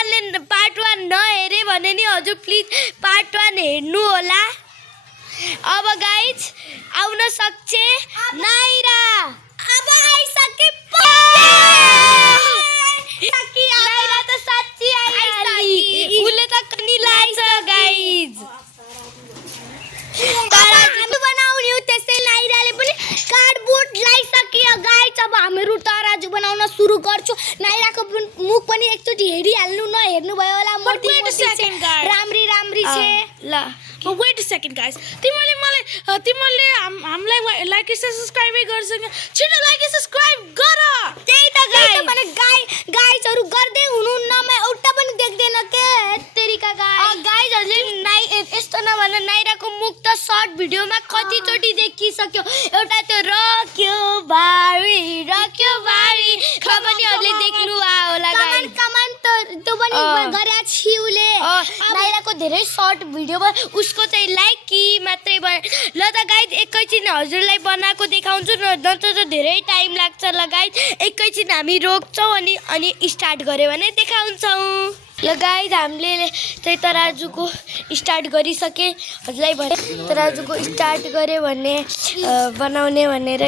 Part 1 नहेरे भने नि हजुर प्लिज पार्ट 1 हेर्नु होला। अब गाइज आउन सक्छ नाइरा। अब आइसके नाइरा त साच्चै आइहाली। उले त कनि लाग्छ गाइज। तर हामी बनाउने हो त्यसै नाइराले पनि कार्डबोर्ड लाइसक्यो गाइज। अब हामीहरु तराजु बनाउन सुरु गर्छौं। नाइराको मुख पनि एकचोटी हेरिहाल्नु न हेर्नु भयो होला। मोटी राम्री राम्री छे ल। Wait a second guys. तिमीले हामीलाई लाइक सब्स्क्राइब गर्छन्। छिटो लाइक सब्स्क्राइब गर। त्यही त गाइस भने गाइसहरु गर्दै हुनुहुन्न। म एउटा पनि देख्दैन के तेरीका गाइसहरुले यस्तो नभन। नाइराको मुख त सर्ट भिडियोमा कति चोटी देखिसक्यो। एउटा त्यो रक्यो बारी खबनीहरुले देख्नु आ होला गाइस। कमान त त्यो पनि गरे छिउले। नाइराको धेरै सर्ट भिडियोमा उसको चाहिँ लाइक कि मात्रै ल त गाइस एकैछिन हजुरलाई बनाएको देखाउँछु न त धेरै टाइम लाग्छ ल गाइस। एकैछिन हामी रोक्छौं अनि स्टार्ट गरे भने देखाउँछौं ल गाइस। हामीले चाहिँ तराजुको स्टार्ट गरिसके हजुरलाई भने तराजुको स्टार्ट गरे भने बनाउने भनेर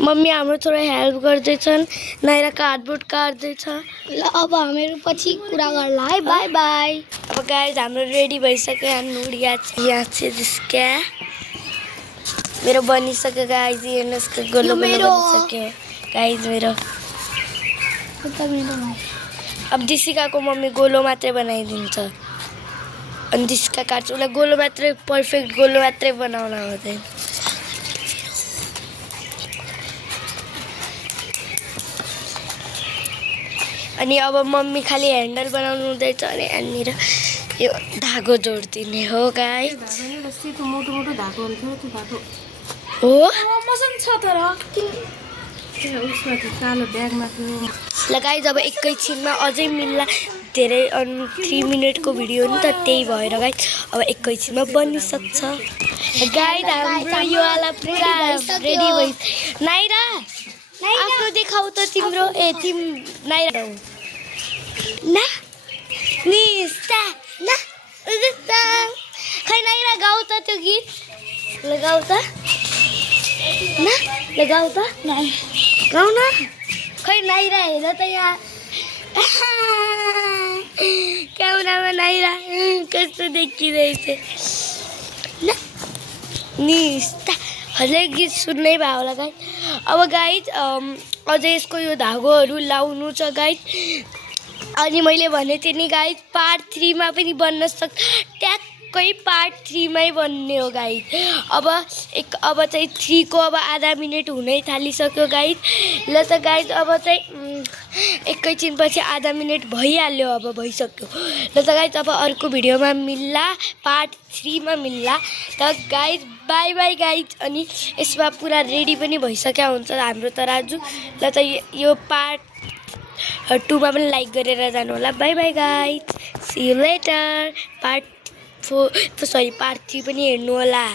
मम्मी हाम्रो थोरै हेल्प गर्दैछन्। नाइरा कार्डबोर्ड काट्दैछ ल। अब हामीहरु पछि कुरा गर्ला है। Bye bye. अब गाइस हाम्रो रेडी भइसक्यो। नुडिया यहाँ छ जिसका मेरो बनिसक्यो गाइस। हेर्नुस् के गोलो बनिसक्यो गाइस मेरो। अब दिसिकाको मम्मी गोलो मात्रै बनाइदिन्छ अनि दिसिका काट्छ। उसलाई गोलो मात्रै पर्फेक्ट गोलो मात्रै बनाउन आउँदैन। अनि अब मम्मी खाली ह्यान्डल बनाउनु हुँदैछ अनि यहाँनिर यो धागो जोड्दिने हो गाइस। सेतो मोटो मोटो धागो हुन्थ्यो त्यो धागो हो मसँग छ तर उसमा त्यो कालो ब्यागमा थियो ल गाइस। अब एकैछिनमा अझै मिल्ला। धेरै 3 मिनेटको भिडियो नि त त्यही भएर गाइस अब एकैछिनमा बनिसक्छ गाइस। हाम्रो यो वाला पुरा रेडी भइ। नाइरा आफ्नो देखाउ त तिम्रो तिम नाइरा ना निस्ता ना उस्ता खै नाइरा गाउ त त्यो गीत लगाउ त ना लगाउ त नाइ गाउ न खै नाइरा हेर त यहाँ क्यामेरामा नाइरा कस्तो देखिरहेछ ना निस्ता। हजुर गीत सुन्नै भयो होला गाइस। अब गाइस अझै यसको यो धागोहरू लाउनु छ गाइस। अनि मैले भने थिएँ नि गाइस पार्ट 3 मा पनि बन्न सक्छ। ट्याक्कै पार्ट 3 मै बन्ने हो गाइस। अब चाहिँ 3 को अब आधा मिनेट हुनै थालिसक्यो गाइस। ल त गाइस अब चाहिँ एकैछिन पछि आधा मिनेट भइहाल्यो। अब भइसक्यो ल त गाइस। अब अर्को भिडियोमा मिल्ला पार्ट 3 मा मिल्ला त गाइस। By bye guys. अनि यसमा पुरा रेडी पनि भइसक्यो हुन्छ हाम्रो तराजु। ल त यो पार्ट 2 मा पनि लाइक गरेर जानु होला। Bye bye guys. See you later. Part 3 पनि हेर्नु होला।